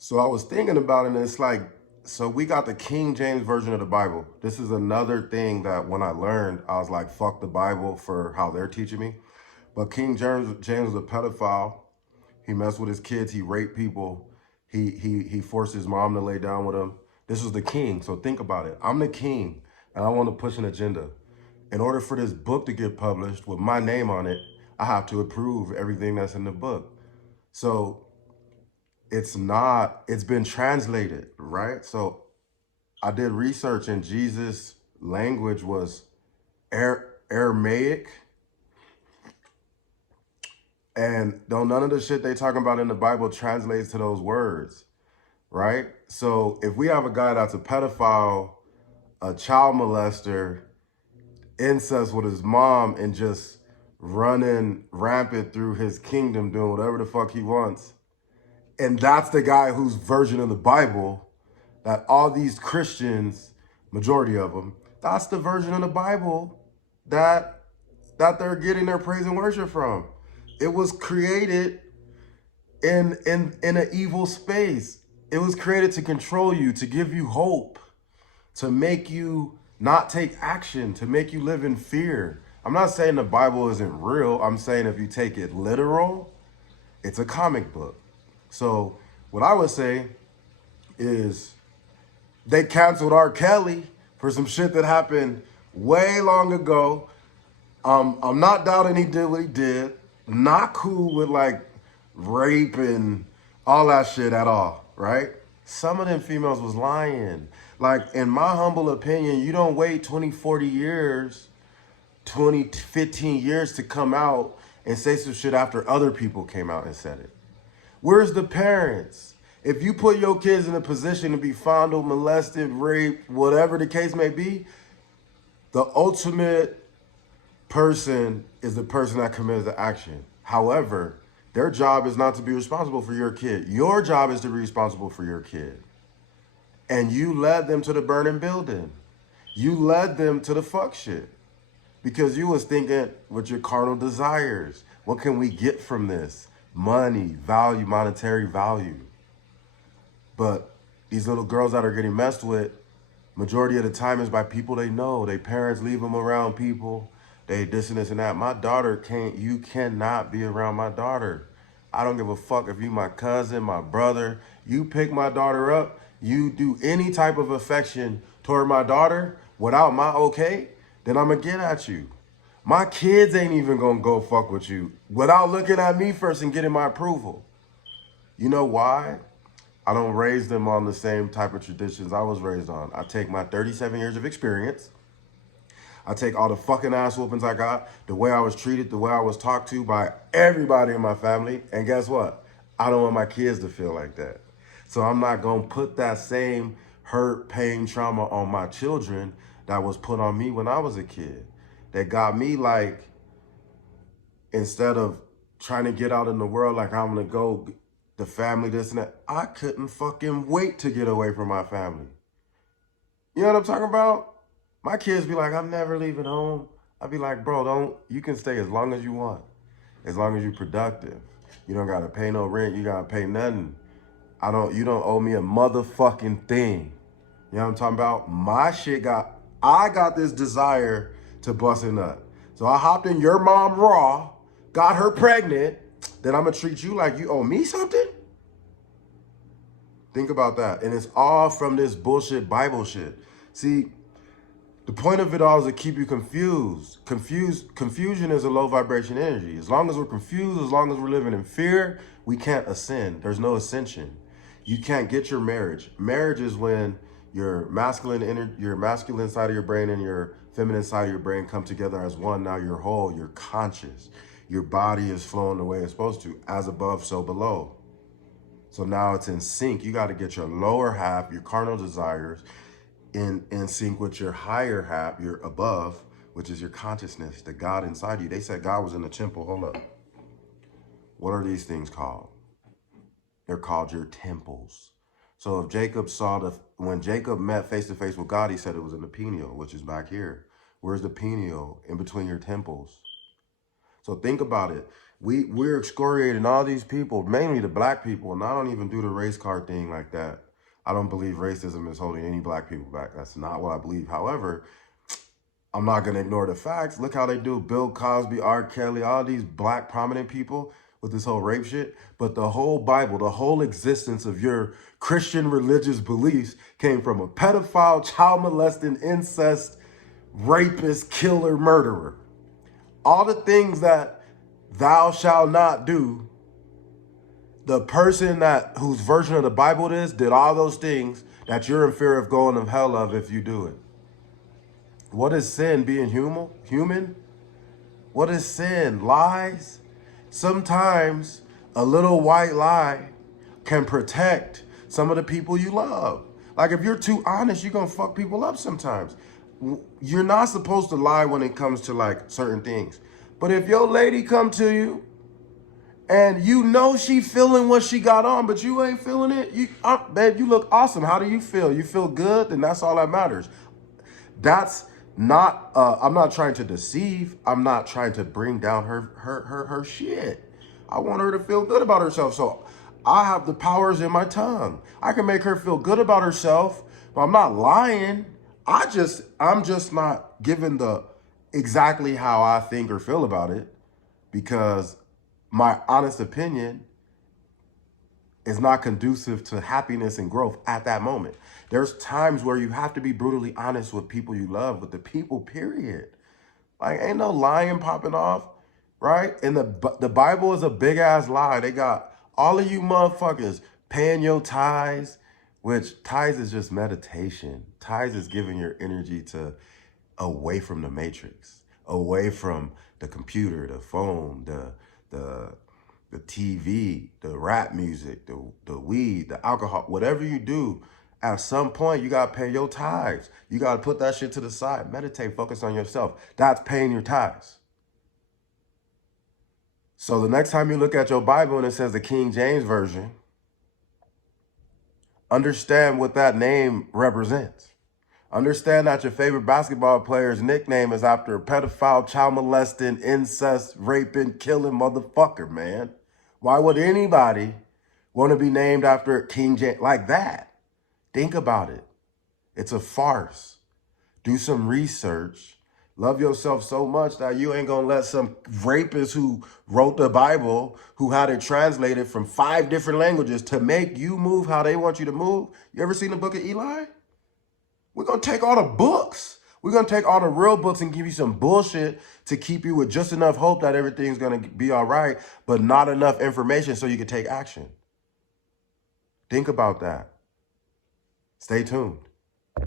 So I was thinking about it, and it's like, so we got the King James version of the Bible. This is another thing that when I learned, I was like, fuck the Bible for how they're teaching me. But King James was a pedophile. He messed with his kids. He raped people. He forced his mom to lay down with him. This was the king. So think about it. I'm the king, and I want to push an agenda. In order for this book to get published with my name on it, I have to approve everything that's in the book. So it's been translated, right? So I did research, and Jesus' language was Aramaic, and though none of the shit they talking about in the Bible translates to those words, right? So if we have a guy that's a pedophile, a child molester, incest with his mom, and just running rampant through his kingdom doing whatever the fuck he wants, and that's the guy whose version of the Bible that all these Christians, majority of them, that's the version of the Bible that they're getting their praise and worship from. It was created in an evil space. It was created to control you, to give you hope, to make you not take action, to make you live in fear. I'm not saying the Bible isn't real. I'm saying if you take it literal, it's a comic book. So what I would say is they canceled R. Kelly for some shit that happened way long ago. I'm not doubting he did what he did. Not cool with like rape and all that shit at all, right? Some of them females was lying. Like, in my humble opinion, you don't wait 20, 40 years, 20, 15 years to come out and say some shit after other people came out and said it. Where's the parents? If you put your kids in a position to be fondled, molested, raped, whatever the case may be, the ultimate person is the person that commits the action. However, their job is not to be responsible for your kid. Your job is to be responsible for your kid. And you led them to the burning building. You led them to the fuck shit. Because you was thinking with your carnal desires, what can we get from this? Money, value, monetary value. But these little girls that are getting messed with, majority of the time is by people they know. Their parents leave them around people. They this and this and that. My daughter you cannot be around my daughter. I don't give a fuck if you my cousin, my brother. You pick my daughter up, you do any type of affection toward my daughter without my okay, then I'm gonna get at you. My kids ain't even gonna go fuck with you without looking at me first and getting my approval. You know why? I don't raise them on the same type of traditions I was raised on. I take my 37 years of experience. I take all the fucking ass whoopings I got, the way I was treated, the way I was talked to by everybody in my family. And guess what? I don't want my kids to feel like that. So I'm not going to put that same hurt, pain, trauma on my children that was put on me when I was a kid. That got me like, instead of trying to get out in the world like I'm going to go the family, this and that, I couldn't fucking wait to get away from my family. You know what I'm talking about? My kids be like, I'm never leaving home. I'd be like, bro, you can stay as long as you want. As long as you're productive. You don't gotta pay no rent, you gotta pay nothing. You don't owe me a motherfucking thing. You know what I'm talking about? I got this desire to bust a nut. So I hopped in your mom raw, got her pregnant, then I'm gonna treat you like you owe me something? Think about that. And it's all from this bullshit Bible shit. See, the point of it all is to keep you confused. Confusion is a low vibration energy. As long as we're confused, as long as we're living in fear, we can't ascend. There's no ascension. You can't get your marriage. Marriage is when your masculine side of your brain and your feminine side of your brain come together as one. Now you're whole, you're conscious. Your body is flowing the way it's supposed to, as above, so below. So now it's in sync. You got to get your lower half, your carnal desires, in sync with your higher half, your above, which is your consciousness, the God inside you. They said God was in the temple. Hold up. What are these things called? They're called your temples. So if when Jacob met face to face with God, he said it was in the pineal, which is back here. Where's the pineal? In between your temples. So think about it. We're excoriating all these people, mainly the black people, and I don't even do the race card thing like that. I don't believe racism is holding any black people back. That's not what I believe. However, I'm not going to ignore the facts. Look how they do Bill Cosby, R. Kelly, all these black prominent people with this whole rape shit. But the whole Bible, the whole existence of your Christian religious beliefs came from a pedophile, child molesting, incest, rapist, killer, murderer. All the things that thou shalt not do, the person whose version of the Bible it is did all those things that you're in fear of going to hell of if you do it. What is sin? Being human? What is sin? Lies? Sometimes a little white lie can protect some of the people you love. Like if you're too honest, you're going to fuck people up sometimes. You're not supposed to lie when it comes to like certain things. But if your lady come to you and you know she feeling what she got on, but you ain't feeling it, babe, you look awesome. How do you feel? You feel good? Then that's all that matters. That's not, I'm not trying to deceive. I'm not trying to bring down her shit. I want her to feel good about herself. So I have the powers in my tongue. I can make her feel good about herself, but I'm not lying. I'm just not giving the exactly how I think or feel about it, because my honest opinion is not conducive to happiness and growth at that moment. There's times where you have to be brutally honest with people you love, with the people, period. Like, ain't no lying popping off, right? And the Bible is a big-ass lie. They got all of you motherfuckers paying your tithes, which tithes is just meditation. Tithes is giving your energy away from the matrix, away from the computer, the phone, the TV, the rap music, the weed, the alcohol, whatever you do, at some point you gotta pay your tithes. You gotta put that shit to the side. Meditate, focus on yourself. That's paying your tithes. So the next time you look at your Bible and it says the King James Version, understand what that name represents. Understand that your favorite basketball player's nickname is after a pedophile, child molesting, incest, raping, killing motherfucker, man. Why would anybody want to be named after King James like that? Think about it. It's a farce. Do some research. Love yourself so much that you ain't going to let some rapist who wrote the Bible, who had it translated from 5 different languages to make you move how they want you to move. You ever seen the book of Eli? We're going to take all the books. We're going to take all the real books and give you some bullshit to keep you with just enough hope that everything's going to be all right, but not enough information so you can take action. Think about that. Stay tuned.